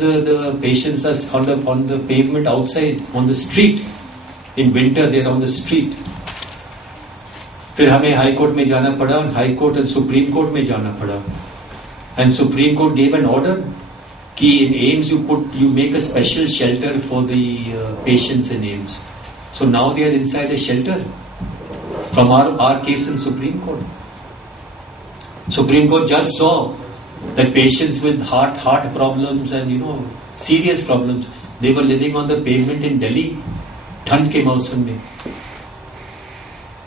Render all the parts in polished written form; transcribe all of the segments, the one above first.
The patients are on the pavement outside, on the street. In winter, they're on the street. फिर हमें high court में जाना पड़ा, high court और supreme court में जाना पड़ा. And Supreme Court gave an order कि in AIIMS you make a special shelter for the patients in AIIMS. So now they are inside a shelter from our case in Supreme Court. Supreme Court judge saw that patients with heart problems and serious problems, they were living on the pavement in Delhi, ठंड के मौसम में.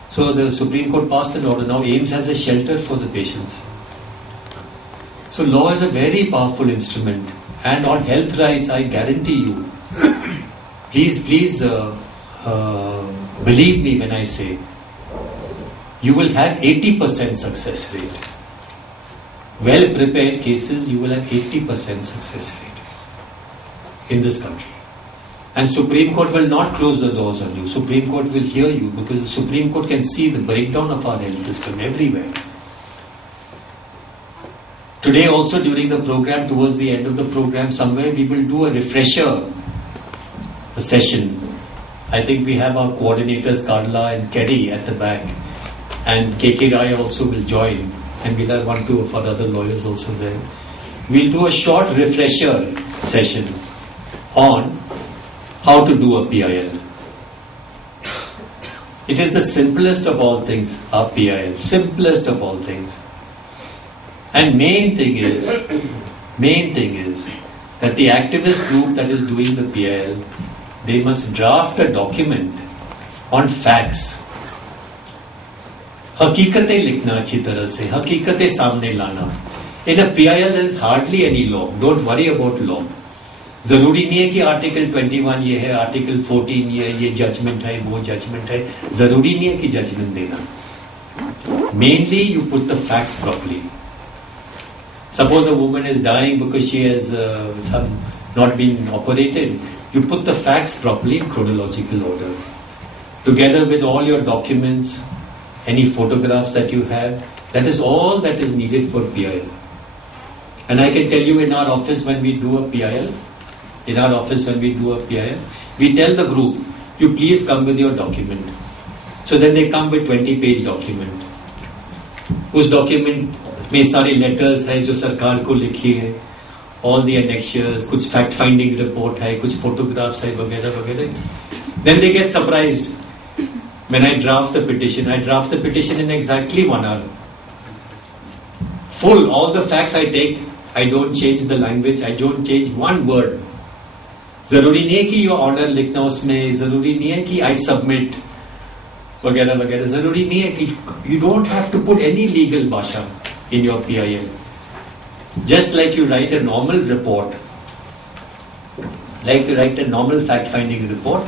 So the Supreme Court passed an order. Now AIIMS has a shelter for the patients. So law is a very powerful instrument. And on health rights, I guarantee you, please believe me when I say, you will have 80% success rate. Well prepared cases, you will have 80% success rate in this country. And Supreme Court will not close the doors on you. Supreme Court will hear you because the Supreme Court can see the breakdown of our health system everywhere. Today also during the program, towards the end of the program, somewhere we will do a refresher session. I think we have our coordinators Carla and Kerry at the back, and KK Rai also will join, and we'll have 1-2 of our other lawyers also there. We'll do a short refresher session on how to do a PIL. It is the simplest of all things, our PIL, simplest of all things. And main thing is that the activist group that is doing the PIL, they must draft a document on facts. हकीकतें लिखना अच्छी तरह से, हकीकतें सामने लाना. In a PIL there is hardly any law. Don't worry about law. जरूरी नहीं है कि आर्टिकल 21 ये है, आर्टिकल 14 ये जजमेंट है, वो जजमेंट है. जरूरी नहीं है कि जजमेंट देना. Mainly you put the facts properly. Suppose a woman is dying because she has not been operated. You put the facts properly in chronological order. Together with all your documents, any photographs that you have, that is all that is needed for PIL. And I can tell you in our office when we do a PIL, we tell the group, you please come with your document. So then they come with 20-page document. उस document में सारे letters है जो सरकार को लिखी है, all the annexures, कुछ fact finding report है, कुछ photographs है वगैरह वगैरह. Then they get surprised when I draft the petition. I draft the petition in exactly 1 hour. Full, all the facts I take. I don't change the language. I don't change one word. जरूरी नहीं है कि your order लिखना उसमें, जरूरी नहीं है कि I submit वगैरह वगैरह. जरूरी नहीं है कि you don't have to put any legal भाषा in your PIL. Just like you write a normal report, like you write a normal fact-finding report,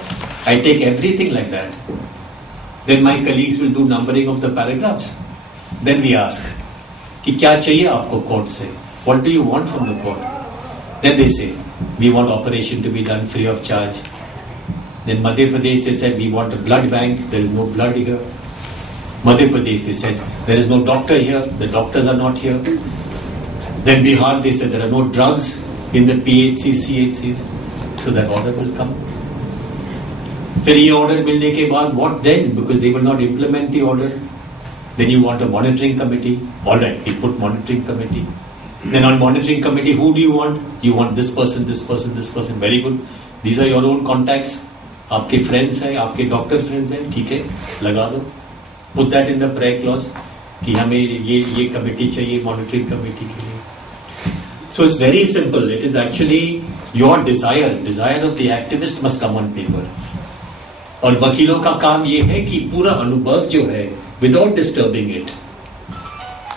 I take everything like that. Then my colleagues will do numbering of the paragraphs. Then we ask, कि क्या चाहिए आपको court से? What do you want from the court? Then they say, we want operation to be done free of charge. Then Madhya Pradesh, they said, we want a blood bank. There is no blood here. Madhya Pradesh, they said, there is no doctor here. The doctors are not here. Then Bihar, they said, there are no drugs in the PHCs, CHCs. So that order will come. फिर ये order मिलने के बाद, what then? Because they will not implement the order. Then you want a monitoring committee. All right, we put monitoring committee. Then on monitoring committee, who do you want? You want this person, this person, this person. Very good. These are your own contacts. आपके friends हैं, आपके doctor friends हैं. ठीक है, लगा दो. Put that in the prayer clause कि हमें ये committee चाहिए monitoring committee के लिए. So it's very simple. It is actually your desire of the activist must come on paper. और वकीलों का काम ये है कि पूरा अनुभव जो है, without disturbing it,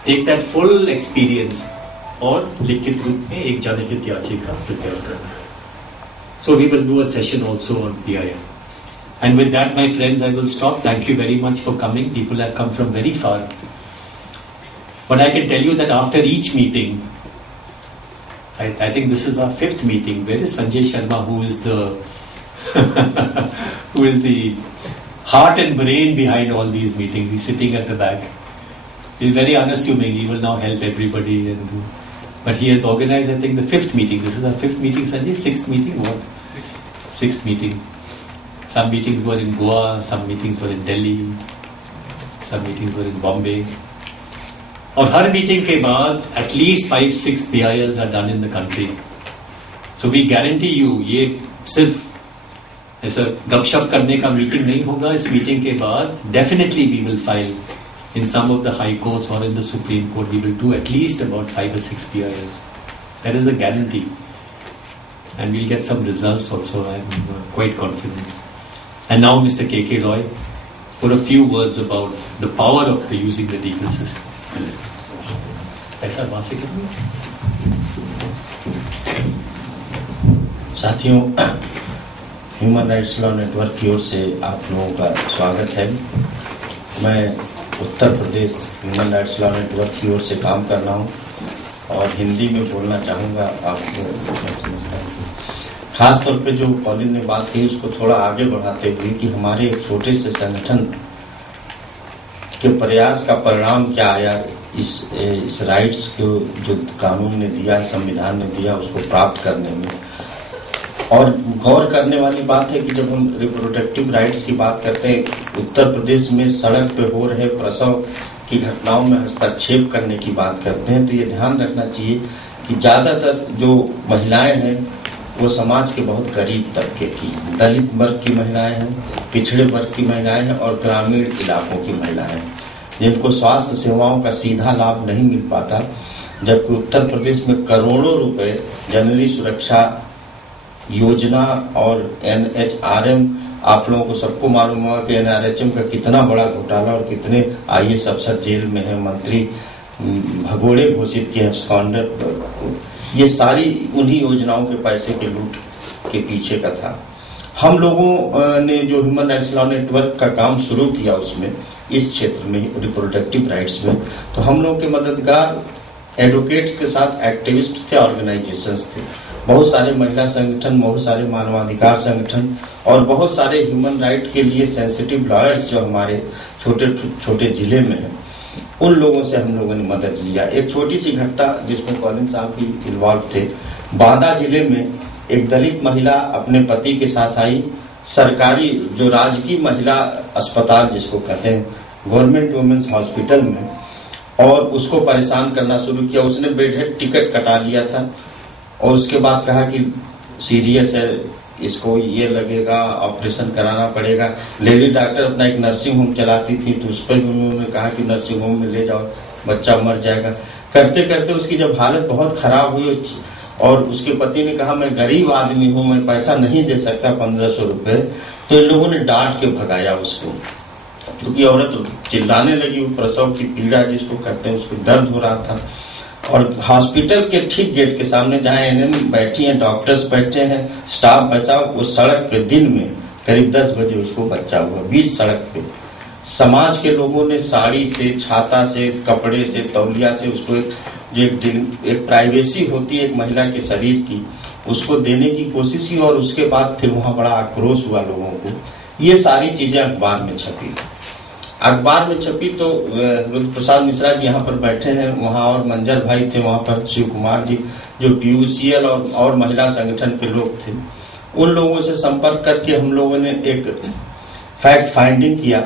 take that full experience और लिखित रूप में एक जनहित याचिका प्रिपेयर करना. So we will do a session also on PIL. And with that, my friends, I will stop. Thank you very much for coming. People have come from very far. But I can tell you that after each meeting, I think this is our 5th meeting. Where is Sanjay Sharma, who is the heart and brain behind all these meetings? He's sitting at the back. He's very unassuming. He will now help everybody and do. But he has organized, I think, the 5th meeting. This is our 5th meeting, Sanjay. 6th meeting, what? 6th meeting. Some meetings were in Goa, some meetings were in Delhi, some meetings were in Bombay. और हर meeting के बाद at least 5-6 PILs are done in the country. So we guarantee you, ये सिर्फ ऐसा गपशप करने का meeting नहीं होगा. इस मीटिंग के बाद definitely we will file in some of the high courts or in the Supreme Court. We will do at least about 5 or 6 PILs. That is a guarantee. And we'll get some results also. I'm quite confident. And now Mr. K.K. Roy for a few words about the power of the using the legal system. ऐसा बात से साथियों, human rights law network की ओर से आप लोगों का स्वागत है. मैं Uttar Pradesh human rights law network की ओर से काम कर रहा हूं और हिंदी में बोलना चाहूंगा आपको. खास तौर पे जो कॉलिन ने बात की उसको थोड़ा आगे बढ़ाते हुए कि हमारे एक छोटे से संगठन के प्रयास का परिणाम क्या आया इस राइट्स को जो कानून ने दिया, संविधान ने दिया, उसको प्राप्त करने में. और गौर करने वाली बात है कि जब हम रिप्रोडक्टिव राइट्स की बात करते हैं, उत्तर प्रदेश में सड़क पे हो रहे प्रसव की घटनाओं में हस्तक्षेप करने की बात करते हैं, तो ये ध्यान रखना चाहिए कि ज्यादातर जो महिलाएं हैं वो समाज के बहुत गरीब तबके की, दलित वर्ग की महिलाएं हैं, पिछड़े वर्ग की महिलाएं हैं और ग्रामीण इलाकों की महिलाएं हैं, जिनको स्वास्थ्य सेवाओं का सीधा लाभ नहीं मिल पाता. जबकि उत्तर प्रदेश में करोड़ों रुपए जननी सुरक्षा योजना और NHRM, आप लोगों को सबको मालूम होगा कि NRHM का कितना बड़ा घोटाला और कितने IAS अफसर जेल में है, मंत्री भगोड़े घोषित किए हैं. ये सारी उन्हीं योजनाओं के पैसे के लूट के पीछे का था. हम लोगों ने जो ह्यूमन राइट्स लॉ नेटवर्क का काम शुरू किया उसमें इस क्षेत्र में रिप्रोडक्टिव राइट्स में, तो हम लोगों के मददगार एडवोकेट्स के साथ एक्टिविस्ट थे, ऑर्गेनाइजेशंस थे, बहुत सारे महिला संगठन, बहुत सारे मानवाधिकार संगठन और बहुत सारे ह्यूमन राइट के लिए सेंसिटिव लॉयर्स जो हमारे छोटे छोटे जिले में हैं, उन लोगों से हम लोगों ने मदद लिया. एक छोटी सी घटना जिसमें कॉलिन साहब भी इन्वॉल्व थे. बांदा जिले में एक दलित महिला अपने पति के साथ आई सरकारी जो राजकीय महिला अस्पताल जिसको कहते हैं, गवर्नमेंट वुमेन्स हॉस्पिटल में, और उसको परेशान करना शुरू किया. उसने बेड टिकट कटा लिया था और उसके बाद कहा कि सीरियस है, इसको ये लगेगा, ऑपरेशन कराना पड़ेगा. लेडी डॉक्टर अपना एक नर्सिंग होम चलाती थी, तो उस पर उन्होंने कहा कि नर्सिंग होम में ले जाओ, बच्चा मर जाएगा. करते करते उसकी जब हालत बहुत खराब हुई और उसके पति ने कहा मैं गरीब आदमी हूं, मैं पैसा नहीं दे सकता 1500 रुपए, तो इन लोगों ने डांट के भगाया उसको, क्योंकि औरत चिल्लाने लगी. वो प्रसव की पीड़ा जिसको कहते हैं, उसको दर्द हो रहा था. और हॉस्पिटल के ठीक गेट के सामने जहां एनएम बैठी हैं, डॉक्टर्स बैठे हैं, स्टाफ बैठा, उस सड़क पे दिन में करीब 10 बजे उसको बच्चा हुआ, बीच सड़क पे. समाज के लोगों ने साड़ी से, छाता से, कपड़े से, तौलिया से उसको जो एक प्राइवेसी होती है एक महिला के शरीर की, उसको देने की कोशिश की. और उसके बाद फिर वहां बड़ा आक्रोश हुआ लोगों को. ये सारी चीजें अखबार में छपी. अखबार में छपी तो रुद्र प्रसाद मिश्रा जी यहाँ पर बैठे हैं, वहाँ और मंजर भाई थे वहाँ पर, शिव कुमार जी जो PUCL और महिला संगठन के लोग थे. उन लोगों से संपर्क करके हम लोगों ने एक फैक्ट फाइंडिंग किया,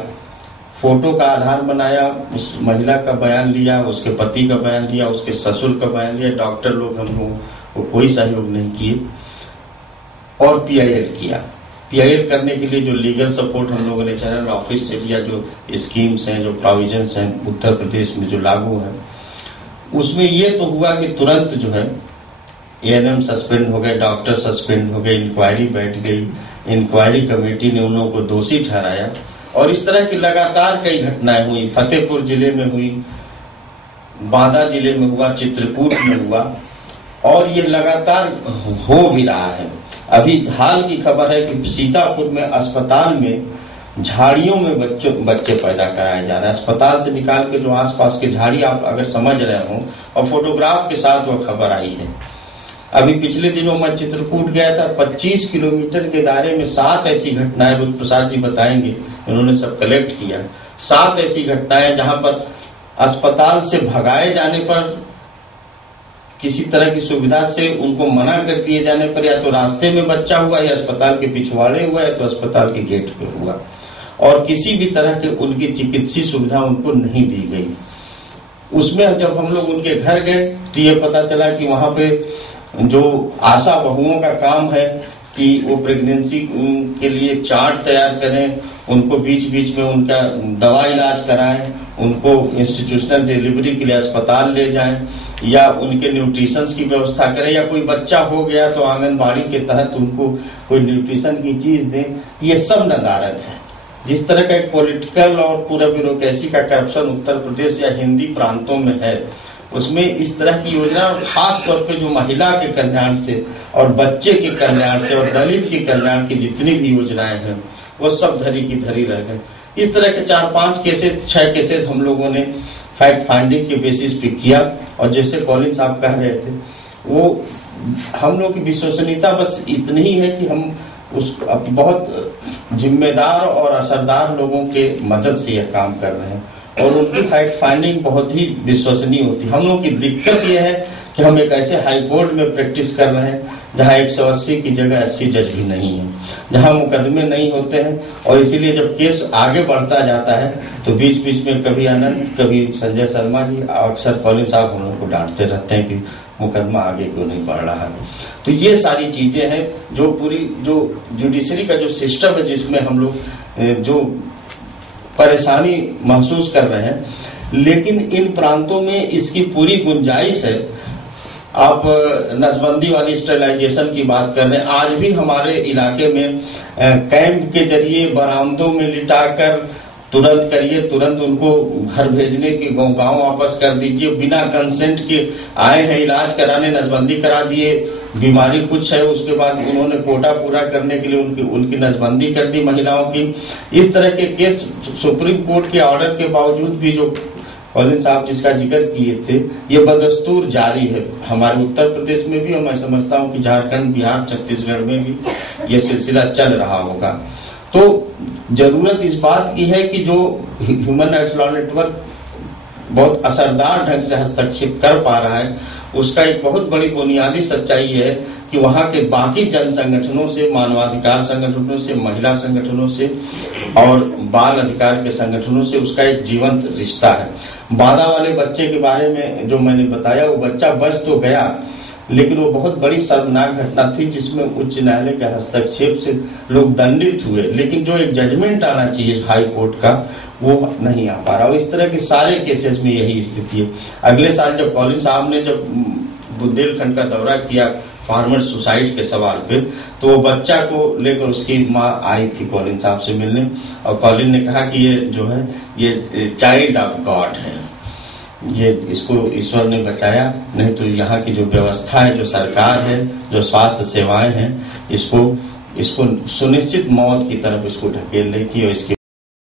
फोटो का आधार बनाया, उस महिला का बयान लिया, उसके पति का बयान लिया, उसके ससुर का बयान लिया. डॉक्टर लोग हम लोगों को कोई सहयोग नहीं किए और PIL किया. PIL करने के लिए जो लीगल सपोर्ट हम लोगों ने चैनल ऑफिस से लिया, जो स्कीम्स हैं, जो प्रोविजंस हैं उत्तर प्रदेश में जो लागू हैं, उसमें ये तो हुआ कि तुरंत जो है ANM सस्पेंड हो गए, डॉक्टर सस्पेंड हो गए, इंक्वायरी बैठ गई, इंक्वायरी कमेटी ने उन लोगों को दोषी ठहराया. और इस तरह की लगातार कई घटनाएं हुई. फतेहपुर जिले में हुई, बांदा जिले में हुआ, चित्रकूट में हुआ, और ये लगातार हो भी रहा है. अभी हाल की खबर है कि सीतापुर में अस्पताल में झाड़ियों में बच्चे पैदा कराए जा रहे हैं. अस्पताल से निकाल के जो आसपास के झाड़ी आप अगर समझ रहे हो, और फोटोग्राफ के साथ वो खबर आई है. अभी पिछले दिनों मैं चित्रकूट गया था, 25 किलोमीटर के दायरे में 7 ऐसी घटनाएं, रुद्र प्रसाद जी बताएंगे, उन्होंने सब कलेक्ट किया. 7 ऐसी घटनाएं जहां पर अस्पताल से भगाए जाने पर किसी तरह की सुविधा से उनको मना कर दिए जाने पर या तो रास्ते में बच्चा हुआ या अस्पताल के पिछवाड़े हुआ या तो अस्पताल के गेट पे हुआ, और किसी भी तरह के उनकी चिकित्सीय सुविधा उनको नहीं दी गई। उसमें जब हम लोग उनके घर गए तो ये पता चला कि वहां पे जो आशा बहुओं का काम है कि वो प्रेगनेंसी के लिए चार्ट तैयार करें, उनको बीच बीच में उनका दवा इलाज कराएं, उनको इंस्टीट्यूशनल डिलीवरी के लिए अस्पताल ले जाएं, या उनके न्यूट्रिशन की व्यवस्था करें, या कोई बच्चा हो गया तो आंगनबाड़ी के तहत उनको कोई न्यूट्रिशन की चीज दें। ये सब नदारत है। जिस तरह का एक पॉलिटिकल और पूरा ब्यूरोक्रेसी का करप्शन उत्तर प्रदेश या हिंदी प्रांतों में है, उसमें इस तरह की योजना खास तौर पे जो महिला के कल्याण से और बच्चे के कल्याण से और दलित के कल्याण की जितनी भी योजनाएं हैं वो सब धरी की धरी रह गए। इस तरह के 4-5 केसेस 6 केसेस हम लोगों ने फैक्ट फाइंडिंग के बेसिस पे किया, और जैसे कॉलिन साहब कह रहे थे वो हम लोग की विश्वसनीयता बस इतनी ही है कि हम उस बहुत जिम्मेदार और असरदार लोगों के मदद से यह काम कर रहे हैं, और उनकी फैक्ट फाइंडिंग बहुत ही विश्वसनीय होती है। हम लोग की दिक्कत यह है कि हम एक ऐसे हाई कोर्ट में प्रैक्टिस कर रहे हैं जहां 180 की जगह 80 जज भी नहीं है, जहां मुकदमे नहीं होते हैं, और इसीलिए जब केस आगे बढ़ता जाता है तो बीच बीच में कभी आनंद, कभी संजय शर्मा जी, अक्सर कॉलिन साहब हम लोग को डांटते रहते हैं कि मुकदमा आगे क्यों नहीं बढ़ रहा है। तो ये सारी चीजें हैं जो पूरी जो जुडिशरी का जो सिस्टम है जिसमें हम लोग जो परेशानी महसूस कर रहे हैं, लेकिन इन प्रांतों में इसकी पूरी गुंजाइश है। आप नसबंदी वाली स्टेरिलाइजेशन की बात कर रहे हैं, आज भी हमारे इलाके में कैंप के जरिए बरामदों में लिटाकर तुरंत करिए, तुरंत उनको घर भेजने की गांव वापस कर दीजिए, बिना कंसेंट के आए हैं इलाज कराने, नसबंदी करा दिए, बीमारी कुछ है उसके बाद उन्होंने कोटा पूरा करने के लिए उनकी नसबंदी कर दी महिलाओं की। इस तरह के केस सुप्रीम कोर्ट के ऑर्डर के बावजूद भी जो कॉलिन साहब जिसका जिक्र किए थे, ये बदस्तूर जारी है हमारे उत्तर प्रदेश में भी, और मैं समझता हूँ कि झारखंड, बिहार, छत्तीसगढ़ में भी ये सिलसिला चल रहा होगा। तो जरूरत इस बात की है कि जो ह्यूमन राइट्स लॉ नेटवर्क बहुत असरदार ढंग से हस्तक्षेप कर पा रहा है, उसका एक बहुत बड़ी बुनियादी सच्चाई है कि वहां के बाकी जन संगठनों से, मानवाधिकार संगठनों से, महिला संगठनों से और बाल अधिकार के संगठनों से उसका एक जीवंत रिश्ता है। बादा वाले बच्चे के बारे में जो मैंने बताया, वो बच्चा बच तो गया, लेकिन वो बहुत बड़ी शर्मनाक घटना थी जिसमें उच्च न्यायालय के हस्तक्षेप से लोग दंडित हुए, लेकिन जो एक जजमेंट आना चाहिए हाई कोर्ट का वो नहीं आ पा रहा। और इस तरह के सारे केसेस में यही स्थिति है। अगले साल जब कॉलिन साहब ने जब बुंदेलखंड का दौरा किया फार्मर सुसाइड के सवाल पे, तो वो बच्चा को लेकर उसकी माँ आई थी कॉलिन साहब से मिलने, और कॉलिन ने कहा कि ये जो है ये चाइल्ड ऑफ गॉड है, ये इसको ईश्वर ने बचाया, नहीं तो यहाँ की जो व्यवस्था है, जो सरकार है, जो स्वास्थ्य सेवाएं हैं, इसको सुनिश्चित मौत की तरफ इसको ढकेल रही थी। और इसके